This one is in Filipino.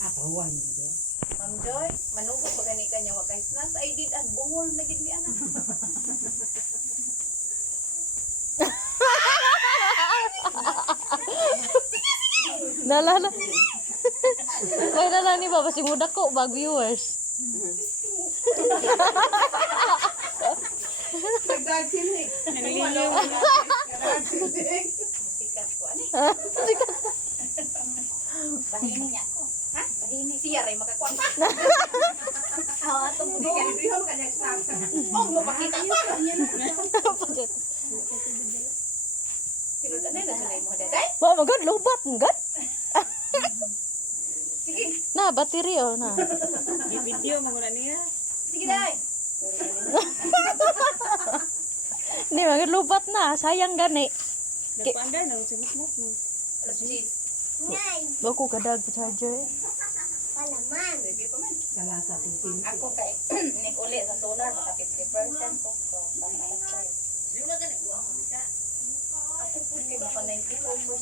Atawan mo dia. Ma'am Joy, manugo ba gani kanya wa kay snacks ay did an bungol na gid mi ana. Nalala. May nalala ni Baba si muda ko bag viewers. Nagdagsinig. Nagliliw. Nagdagsinig. Sikat ko ani. Sikat. Bahini niya ko. Ha? Bahini siya ray makakuan pa. Ato mo Hindi ka libriho mo kanya snacks. Oh, mapakita pa. Pagit. Tinudan na sa mo daday. Ba magad lubat ngad. Sige, Na battery oh na. I-video mo na niya. sige day. Ni magad lubat na, sayang gani. Nagpanda nang simukmuk mo. Alas 10. Ba ko kadag charger. Sige pa man. Kalasa tutin. Ako kay nik uli sa solar baka 50% ko ko para sa. Ako po kay baka 94%.